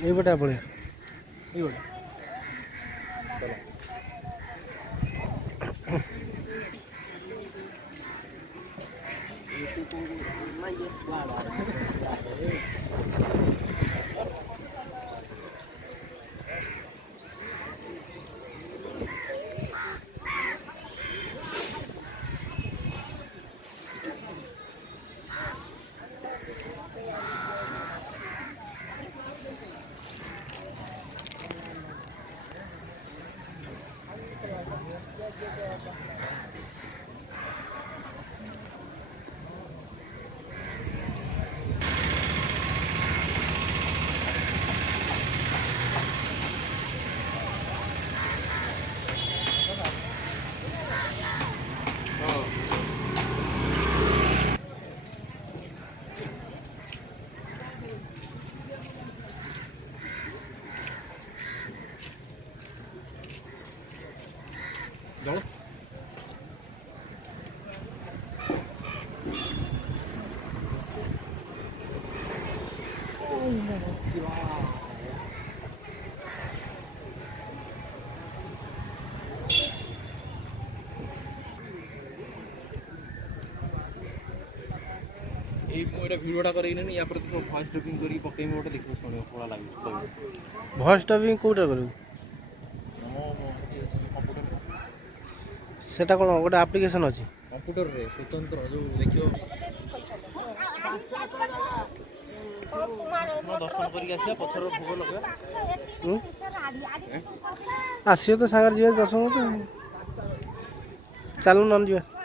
ये बटा पड़े भिडियोटा कर या भॉइस डबिंग करी पकेइम गोटे देखिए शुण पड़ा लगे भॉइस डबिंग कोटा करू सेटा कोन गोटे एप्लिकेशन अछि कंप्यूटर रे स्वतंत्र जो देखियो दर्शन करी आसिया पछर भोग लगे आसियो तो सागर जीवा दर्शन करते चलू नन जीवा